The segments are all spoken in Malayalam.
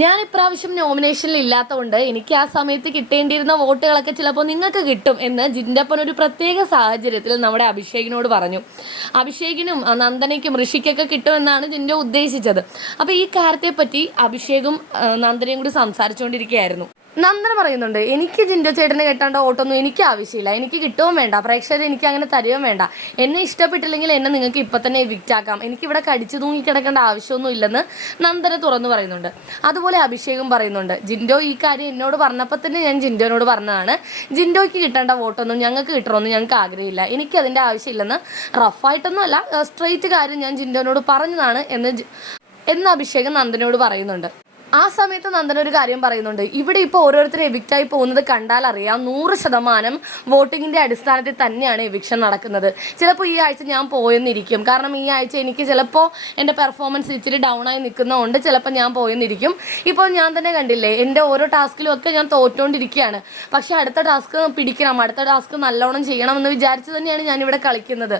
ഞാൻ ഇപ്രാവശ്യം നോമിനേഷനിൽ ഇല്ലാത്തതുകൊണ്ട് എനിക്ക് ആ സമയത്ത് കിട്ടേണ്ടിയിരുന്ന വോട്ടുകളൊക്കെ ചിലപ്പോൾ നിങ്ങൾക്ക് കിട്ടും എന്ന് ജിൻഡപ്പൻ ഒരു പ്രത്യേക സാഹചര്യത്തിൽ നമ്മുടെ അഭിഷേകിനോട് പറഞ്ഞു. അഭിഷേകിനും നന്ദനയ്ക്കും ഋഷിക്കൊക്കെ കിട്ടുമെന്നാണ് ജിൻഡ ഉദ്ദേശിച്ചത്. അപ്പോൾ ഈ കാര്യത്തെപ്പറ്റി അഭിഷേകും നന്ദനയും കൂടി സംസാരിച്ചുകൊണ്ടിരിക്കുകയായിരുന്നു. നന്ദന പറയുന്നുണ്ട്. എനിക്ക് ജിൻഡോ ചേട്ടനെ കെട്ടേണ്ട ഓട്ടൊന്നും എനിക്ക് ആവശ്യമില്ല. എനിക്ക് കിട്ടുകയും വേണ്ട. പ്രേക്ഷകർ എനിക്ക് അങ്ങനെ തരുകയും വേണ്ട. എന്നെ ഇഷ്ടപ്പെട്ടില്ലെങ്കിൽ എന്നെ നിങ്ങൾക്ക് ഇപ്പം തന്നെ എവിക്റ്റ് ആക്കാം. എനിക്കിവിടെ കടിച്ചു തൂങ്ങി കിടക്കേണ്ട ആവശ്യമൊന്നും ഇല്ലെന്ന് നന്ദന തുറന്നു പറയുന്നുണ്ട്. അതുപോലെ അഭിഷേകും പറയുന്നുണ്ട്. ജിൻഡോ ഈ കാര്യം എന്നോട് പറഞ്ഞപ്പോൾ തന്നെ ഞാൻ ജിൻഡോനോട് പറഞ്ഞതാണ്. ജിൻഡോയ്ക്ക് കിട്ടേണ്ട വോട്ടൊന്നും ഞങ്ങൾക്ക് കിട്ടണമെന്ന് ഞങ്ങൾക്ക് ആഗ്രഹമില്ല. എനിക്ക് അതിന്റെ ആവശ്യമില്ലെന്ന് റഫായിട്ടൊന്നും അല്ല സ്ട്രെയിറ്റ് കാര്യം ഞാൻ ജിൻഡോനോട് പറഞ്ഞതാണ് എന്ന് എന്ന് അഭിഷേക് നന്ദനോട് പറയുന്നുണ്ട്. ആ സമയത്ത് നന്ദന ഒരു കാര്യം പറയുന്നുണ്ട്. ഇവിടെ ഇപ്പോൾ ഓരോരുത്തർ എവിക്റ്റായി പോകുന്നത് കണ്ടാൽ അറിയാം. നൂറ് ശതമാനം വോട്ടിങ്ങിന്റെ അടിസ്ഥാനത്തിൽ തന്നെയാണ് എവിക്ഷൻ നടക്കുന്നത്. ചിലപ്പോൾ ഈ ആഴ്ച ഞാൻ പോയെന്നിരിക്കും. കാരണം ഈ ആഴ്ച എനിക്ക് ചിലപ്പോൾ എന്റെ പെർഫോമൻസ് ഇച്ചിരി ഡൗൺ ആയി നിൽക്കുന്നതുകൊണ്ട് ചിലപ്പോൾ ഞാൻ പോയെന്നിരിക്കും. ഇപ്പോൾ ഞാൻ തന്നെ കണ്ടില്ലേ എന്റെ ഓരോ ടാസ്കിലും ഒക്കെ ഞാൻ തോറ്റുകൊണ്ടിരിക്കുകയാണ് പക്ഷേ അടുത്ത ടാസ്ക് പിടിക്കണം അടുത്ത ടാസ്ക് നല്ലോണം ചെയ്യണം എന്ന് വിചാരിച്ച് തന്നെയാണ് ഞാനിവിടെ കളിക്കുന്നത്.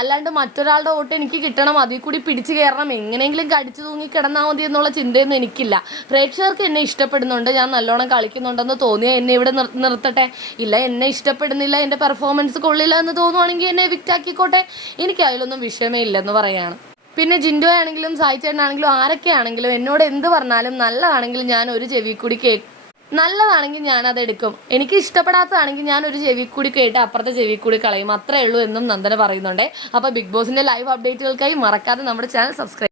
അല്ലാണ്ട് മറ്റൊരാളുടെ വോട്ട് എനിക്ക് കിട്ടണം അതിൽ കൂടി പിടിച്ചു കയറണം എങ്ങനെയെങ്കിലും കടിച്ചു തൂങ്ങി കിടന്നാൽ മതി എന്നുള്ള ചിന്തയൊന്നും എനിക്കില്ല. പ്രേക്ഷകർക്ക് എന്നെ ഇഷ്ടപ്പെടുന്നുണ്ട് ഞാൻ നല്ലോണം കളിക്കുന്നുണ്ടെന്ന് തോന്നിയാൽ എന്നെ ഇവിടെ നിർത്തട്ടെ. ഇല്ല എന്നെ ഇഷ്ടപ്പെടുന്നില്ല എന്റെ പെർഫോമൻസ് കൊള്ളില്ല എന്ന് തോന്നുവാണെങ്കിൽ എന്നെ വിറ്റാക്കിക്കോട്ടെ എനിക്ക് അതിലൊന്നും വിഷയമേ ഇല്ലെന്ന് പറയാണ്. പിന്നെ ജിൻഡോ ആണെങ്കിലും സായി ചേട്ടനാണെങ്കിലും ആരൊക്കെ ആണെങ്കിലും എന്നോട് എന്ത് പറഞ്ഞാലും നല്ലതാണെങ്കിലും ഞാൻ ഒരു ചെവി കൂടി കേ നല്ലതാണെങ്കിൽ അത് എടുക്കും. എനിക്ക് ഇഷ്ടപ്പെടാത്തതാണെങ്കിൽ ഞാൻ ഒരു ചെവി കൂടി കേട്ട് അപ്പുറത്തെ ചെവി കൂടി കളയും. അത്രേ ഉള്ളൂ എന്നും നന്ദന പറയുന്നുണ്ട്. അപ്പോൾ ബിഗ് ബോസിന്റെ ലൈവ് അപ്ഡേറ്റുകൾക്കായി മറക്കാതെ നമ്മുടെ ചാനൽ സബ്സ്ക്രൈബ്